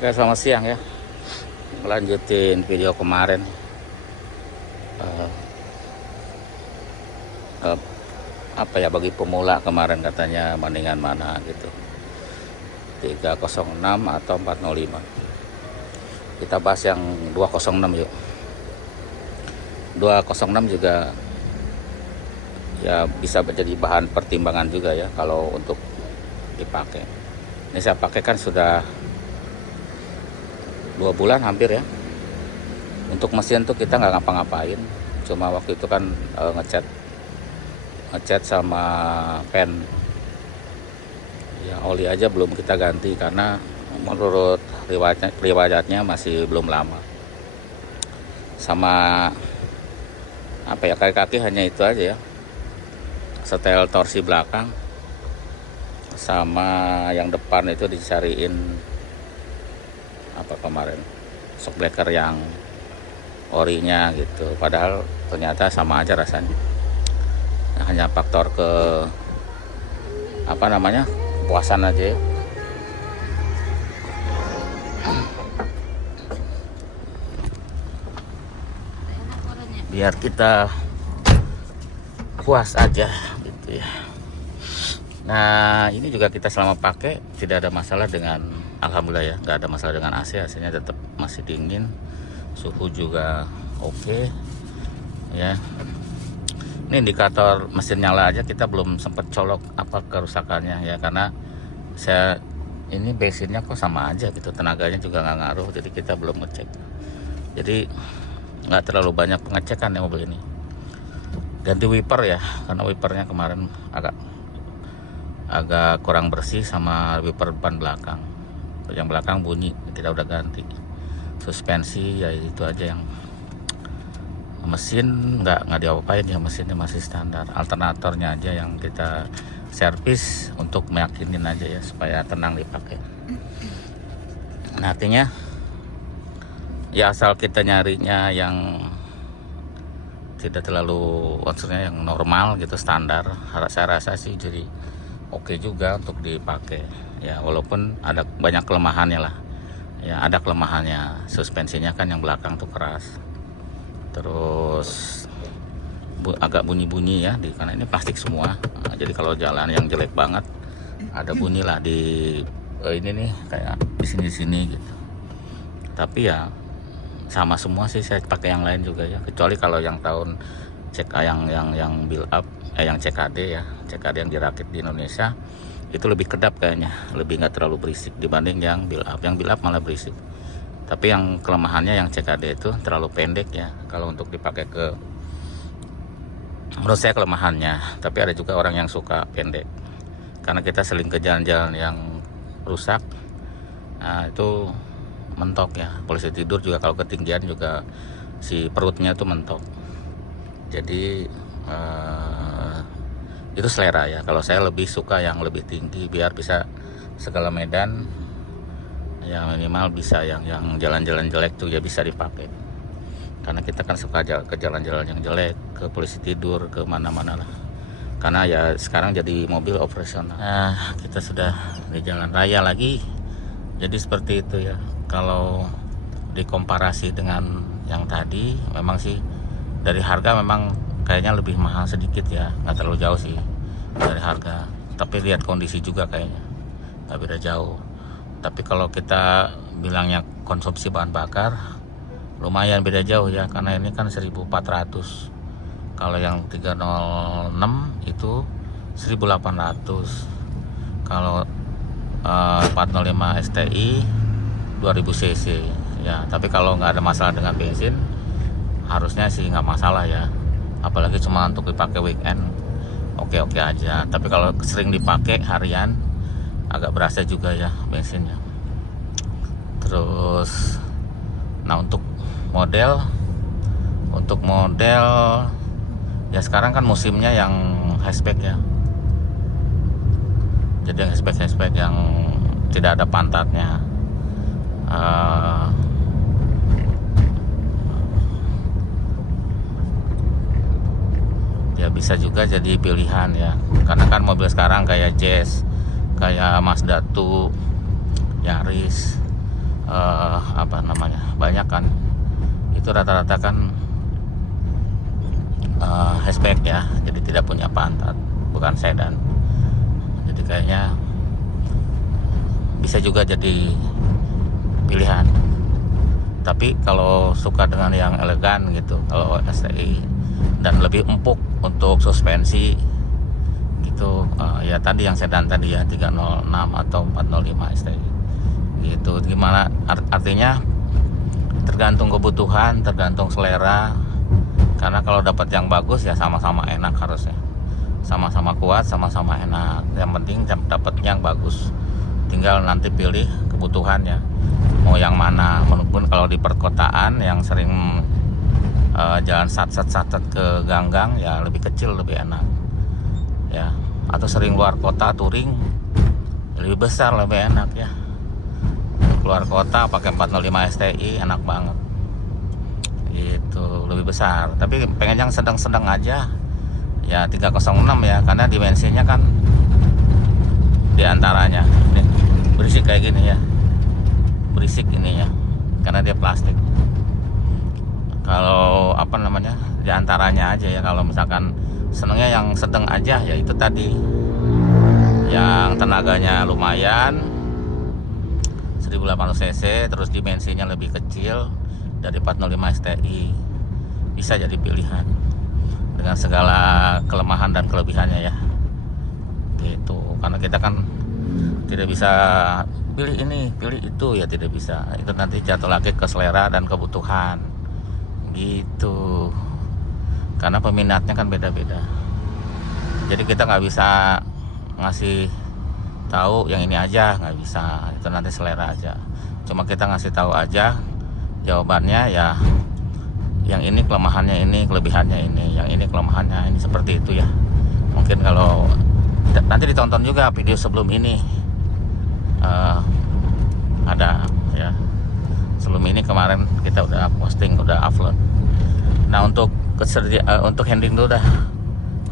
Oke, selamat siang ya. Melanjutin video kemarin. Eh, eh, apa ya, bagi pemula kemarin katanya mendingan mana gitu. 306 atau 405. Kita bahas yang 206 yuk. 206 juga ya bisa menjadi bahan pertimbangan juga ya kalau untuk dipakai. Ini saya pakai kan sudah 2 bulan hampir ya. Untuk mesin tuh kita nggak ngapa-ngapain, cuma waktu itu kan ngecat sama pen ya, oli aja belum kita ganti karena menurut riwayatnya masih belum lama. Sama apa ya, kaki hanya itu aja ya, setel torsi belakang sama yang depan itu dicariin apa kemarin shockbreaker yang orinya gitu, padahal ternyata sama aja rasanya. Hanya faktor ke apa namanya, kepuasan aja ya. Biar kita puas aja gitu ya. Nah, ini juga kita selama pakai tidak ada masalah dengan, alhamdulillah ya, nggak ada masalah dengan AC. AC-nya tetap masih dingin, suhu juga oke ya. Ini indikator mesin nyala aja kita belum sempat colok apa kerusakannya ya, karena saya ini bensinnya kok sama aja gitu, tenaganya juga nggak ngaruh, jadi kita belum ngecek. Jadi nggak terlalu banyak pengecekan ya mobil ini. Ganti wiper ya, karena wipernya kemarin agak kurang bersih, sama wiper ban belakang. Yang belakang bunyi, kita udah ganti. Suspensi ya itu aja yang, mesin nggak diapa-apain ya, mesinnya masih standar. Alternatornya aja yang kita servis untuk meyakinin aja ya supaya tenang dipakai. Nah, artinya ya asal kita nyarinya yang tidak terlalu, unsurnya yang normal gitu, standar, saya rasa sih jadi oke juga untuk dipakai ya, walaupun ada banyak kelemahannya lah ya. Ada kelemahannya, suspensinya kan yang belakang tuh keras, terus agak bunyi-bunyi ya karena ini plastik semua. Nah, jadi kalau jalan yang jelek banget ada bunyi lah di ini nih, kayak di sini gitu. Tapi ya sama semua sih, saya pakai yang lain juga ya, kecuali kalau yang tahun yang build up yang CKD ya, CKD yang dirakit di Indonesia itu lebih kedap kayaknya, lebih nggak terlalu berisik dibanding yang build up. Yang build up malah berisik, tapi yang kelemahannya yang CKD itu terlalu pendek ya kalau untuk dipakai ke, menurut saya kelemahannya. Tapi ada juga orang yang suka pendek karena kita sering ke jalan-jalan yang rusak. Nah, itu mentok ya, polisi tidur juga kalau ketinggian juga si perutnya tuh mentok. Jadi itu selera ya. Kalau saya lebih suka yang lebih tinggi biar bisa segala medan ya, minimal bisa yang jalan-jalan jelek tuh ya bisa dipakai. Karena kita kan suka ke jalan-jalan yang jelek, ke polisi tidur, ke mana-mana lah. Karena ya sekarang jadi mobil operasional. Nah, kita sudah di jalan raya lagi. Jadi seperti itu ya. Kalau dikomparasi dengan yang tadi, memang sih dari harga memang kayaknya lebih mahal sedikit ya, nggak terlalu jauh sih dari harga. Tapi lihat kondisi juga kayaknya nggak beda jauh. Tapi kalau kita bilangnya konsumsi bahan bakar, lumayan beda jauh ya, karena ini kan 1400. Kalau yang 306 itu 1800. Kalau 405 STI 2000 cc ya. Tapi kalau nggak ada masalah dengan bensin, harusnya sih nggak masalah ya, apalagi cuma untuk dipakai weekend, oke aja. Tapi kalau sering dipakai harian, agak berasa juga ya bensinnya. Terus nah, untuk model ya sekarang kan musimnya yang hatchback ya, jadi yang hatchback yang tidak ada pantatnya. Ya bisa juga jadi pilihan ya, karena kan mobil sekarang kayak Jazz, kayak Mazda 2, Yaris, apa namanya, banyak kan itu rata-rata kan hatchback ya, jadi tidak punya pantat, bukan sedan. Jadi kayaknya bisa juga jadi pilihan. Tapi kalau suka dengan yang elegan gitu, kalau STI dan lebih empuk untuk suspensi gitu, ya tadi yang sedan tadi ya 306 atau 405 STI gitu. Gimana artinya tergantung kebutuhan, tergantung selera. Karena kalau dapat yang bagus ya sama-sama enak harusnya, sama-sama kuat, sama-sama enak. Yang penting dapat yang bagus, tinggal nanti pilih kebutuhannya mau yang mana. Walaupun kalau di perkotaan yang sering jalan sat-sat ke ganggang ya lebih kecil lebih enak ya, atau sering luar kota touring lebih besar lebih enak ya. Keluar kota pakai 405 STI enak banget itu, lebih besar. Tapi pengen yang sedang-sedang aja ya 306 ya, karena dimensinya kan diantaranya ini berisik kayak gini ya, berisik ininya karena dia plastik. Kalau apa namanya, diantaranya aja ya. Kalau misalkan senengnya yang sedang aja ya itu tadi yang tenaganya lumayan 1800 cc, terus dimensinya lebih kecil dari 405 STI, bisa jadi pilihan dengan segala kelemahan dan kelebihannya ya gitu. Karena kita kan tidak bisa pilih ini pilih itu ya, tidak bisa. Itu nanti jatuh lagi ke selera dan kebutuhan gitu, karena peminatnya kan beda-beda. Jadi kita nggak bisa ngasih tahu yang ini aja, nggak bisa. Itu nanti selera aja. Cuma kita ngasih tahu aja jawabannya ya, yang ini kelemahannya ini, kelebihannya ini, yang ini kelemahannya ini, seperti itu ya. Mungkin kalau nanti ditonton juga video sebelum ini, ada ya. Sebelum ini kemarin kita udah posting, udah upload. Nah untuk untuk handling dulu dah.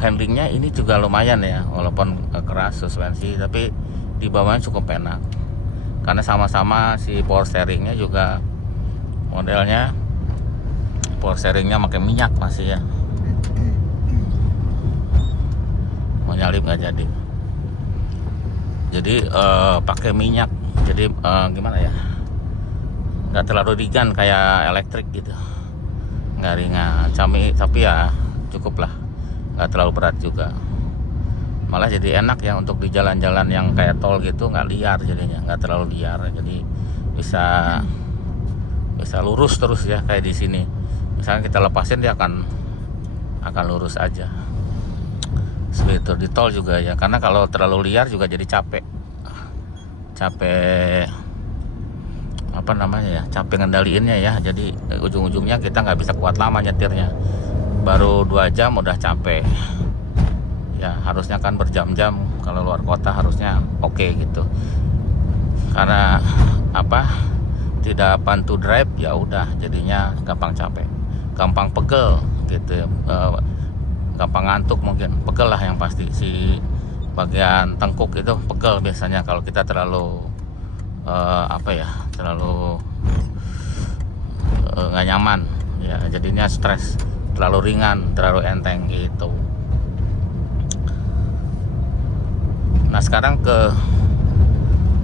Handlingnya ini juga lumayan ya, walaupun keras suspensi, tapi di bawahnya cukup enak. Karena sama-sama si power steeringnya juga modelnya power steeringnya pakai minyak masih ya. Mau nyalip nggak jadi. Jadi pakai minyak. Jadi gimana ya? Nggak terlalu ringan kayak elektrik gitu. Nggak ringan, tapi ya cukup lah. Nggak terlalu berat juga. Malah jadi enak ya untuk di jalan-jalan yang kayak tol gitu, nggak liar jadinya, nggak terlalu liar. Jadi bisa lurus terus ya kayak di sini. Misalnya kita lepasin dia akan lurus aja. Seperti itu di tol juga ya, karena kalau terlalu liar juga jadi capek apa namanya ya, capek ngendaliinnya ya. Jadi ujung-ujungnya kita nggak bisa kuat lama nyetirnya, baru 2 jam udah capek ya. Harusnya kan berjam-jam kalau luar kota, harusnya oke gitu. Karena apa, tidak pantu drive ya udah jadinya gampang capek, gampang pegel gitu, gampang ngantuk, mungkin pegel lah yang pasti. Si bagian tengkuk itu pegel biasanya kalau kita terlalu terlalu nggak nyaman ya, jadinya stres, terlalu ringan, terlalu enteng gitu. Nah sekarang ke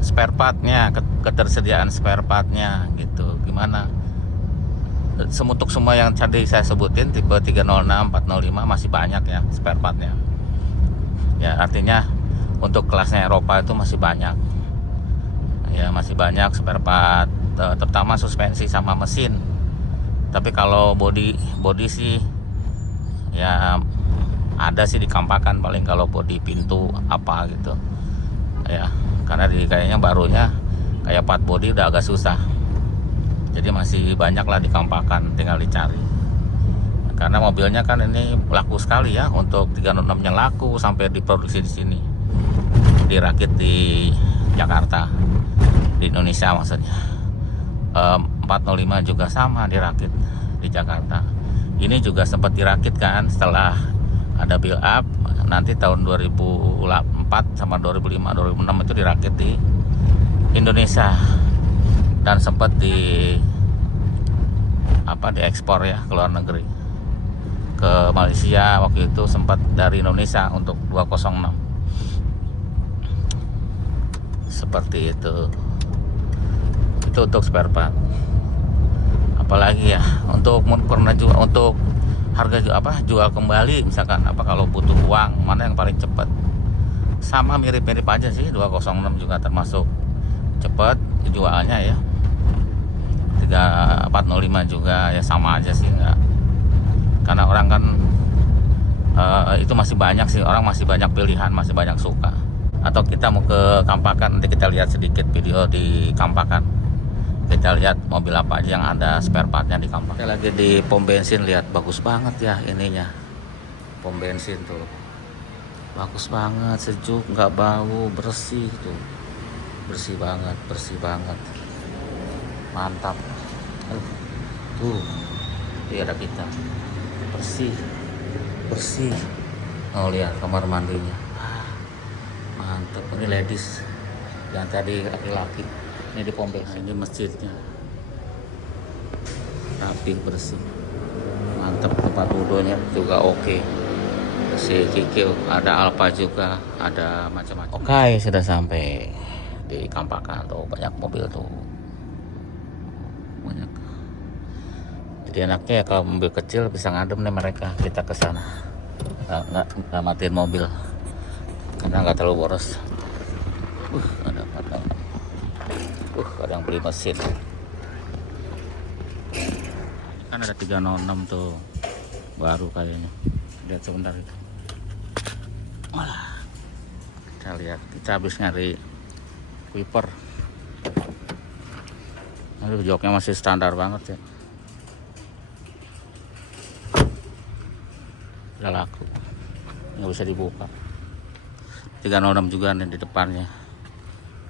spare partnya, ketersediaan spare partnya gitu gimana. Untuk semua yang tadi saya sebutin, tipe 306, 405 masih banyak ya spare partnya ya. Artinya untuk kelasnya Eropa itu masih banyak ya, masih banyak spare part, terutama suspensi sama mesin. Tapi kalau body sih ya ada sih dikampakan paling, kalau body pintu apa gitu ya. Karena kayaknya barunya kayak part body udah agak susah, jadi masih banyak lah dikampakan, tinggal dicari. Karena mobilnya kan ini laku sekali ya, untuk 306 nya laku sampai diproduksi di sini, dirakit di Jakarta, di Indonesia maksudnya. 405 juga sama dirakit di Jakarta. Ini juga sempat dirakit kan setelah ada build up, nanti tahun 2004 sama 2005 2006 itu dirakit di Indonesia dan sempat diekspor ya ke luar negeri, ke Malaysia waktu itu, sempat dari Indonesia untuk 206 seperti itu untuk spare part. Apalagi ya untuk pernah juga untuk harga jual kembali, misalkan kalau butuh uang, mana yang paling cepat? Sama mirip-mirip aja sih, 206 juga termasuk cepat jualnya ya. 405 juga ya sama aja sih, enggak, karena orang kan itu masih banyak sih, orang masih banyak pilihan, masih banyak suka. Atau kita mau ke Kampakan, nanti kita lihat sedikit video di Kampakan, kita lihat mobil apa aja yang ada spare partnya di Kampakan. Kita lagi di pom bensin, lihat bagus banget ya ininya, pom bensin tuh bagus banget, sejuk, nggak bau, bersih tuh, bersih banget, mantap. Tuh ada kita, bersih. Oh lihat kamar mandinya, mantap. Ini ladies, yang tadi laki-laki. Ini di pom bensin, ini masjidnya, rapi, bersih, mantap. Tempat wudhunya juga oke, bersih, kikil. Ada Alfa juga, ada macam-macam. Oke, sudah sampai di Kampakan. Tuh banyak mobil tuh, banyak. Jadi enaknya ya kalau mobil kecil bisa ngadem nih mereka, kita ke sana nggak matiin mobil karena nggak terlalu boros. Ada yang beli mesin kan, ada 306 tuh baru kayaknya. Lihat sebentar itu. Walah, kita lihat, kita habis nyari wiper. Aduh, joknya masih standar banget ya, udah laku, nggak bisa dibuka. 306 juga nih di depannya,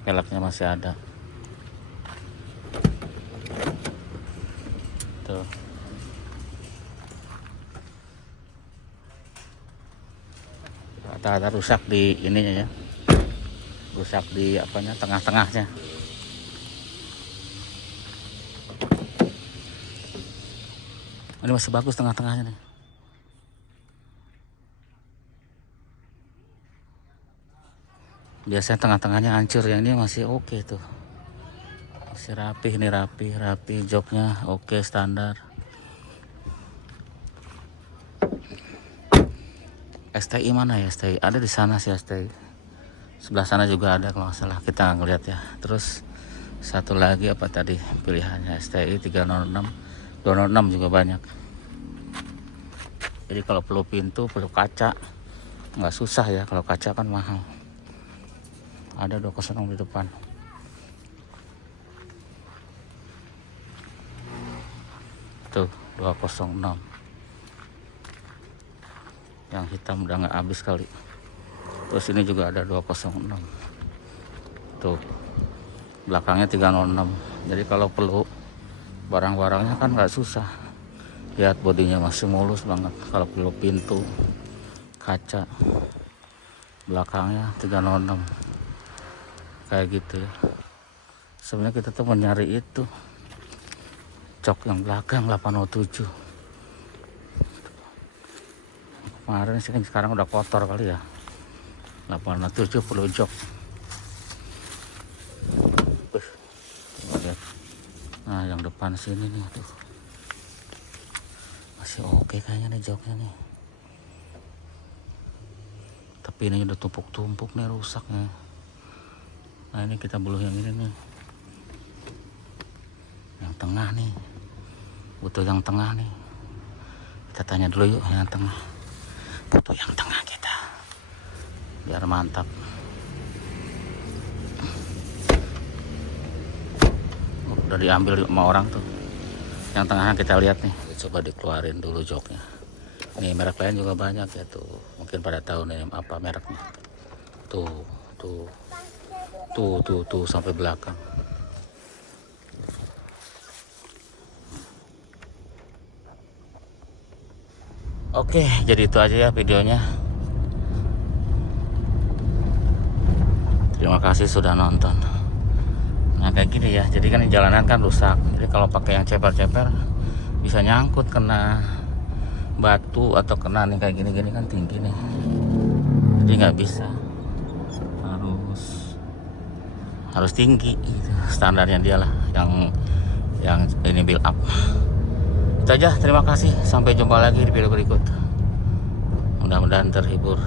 peleknya masih ada tuh. Rata-rata rusak di ininya ya, rusak di tengah-tengahnya. Ini masih bagus tengah-tengahnya nih. Biasanya tengah-tengahnya hancur, yang ini masih oke tuh, masih rapi. Ini rapi, joknya oke, standar. STI mana ya? STI ada di sana sih, STI sebelah sana juga ada kalau nggak salah, kita ngeliat ya. Terus satu lagi apa tadi pilihannya, STI 306, 206 juga banyak. Jadi kalau perlu pintu, perlu kaca, nggak susah ya. Kalau kaca kan mahal. Ada 206 di depan. Tuh 206. Yang hitam udah nggak habis kali. Terus ini juga ada 206. Tuh belakangnya 306. Jadi kalau perlu barang-barangnya kan nggak susah. Lihat bodinya masih mulus banget. Kalau perlu pintu, kaca, belakangnya 306 kayak gitu ya. Sebenarnya kita tuh mencari itu jok yang belakang 807. Kemarin sih, sekarang udah kotor kali ya. 807 perlu jok. Nah yang depan sini nih tuh masih oke kayaknya nih joknya nih. Tapi ini udah tumpuk-tumpuk nih, rusak nih. Nah ini kita buluh yang ini nih, yang tengah nih, butuh yang tengah nih. Kita tanya dulu yuk yang tengah, butuh yang tengah kita biar mantap. Udah diambil sama orang tuh, yang tengahnya kita lihat nih. Coba dikeluarin dulu joknya. Nih merek lain juga banyak ya tuh, mungkin pada tahu nih apa mereknya. Tuh sampai belakang. Oke, jadi itu aja ya videonya. Terima kasih sudah nonton. Nah, kayak gini ya. Jadi kan di jalanan kan rusak, jadi kalau pakai yang ceper-ceper bisa nyangkut, kena batu atau kena nih kayak gini-gini kan tinggi nih, jadi nggak bisa, harus tinggi gitu. Standarnya dia lah yang ini build up. Itu aja, terima kasih, sampai jumpa lagi di video berikut, mudah-mudahan terhibur.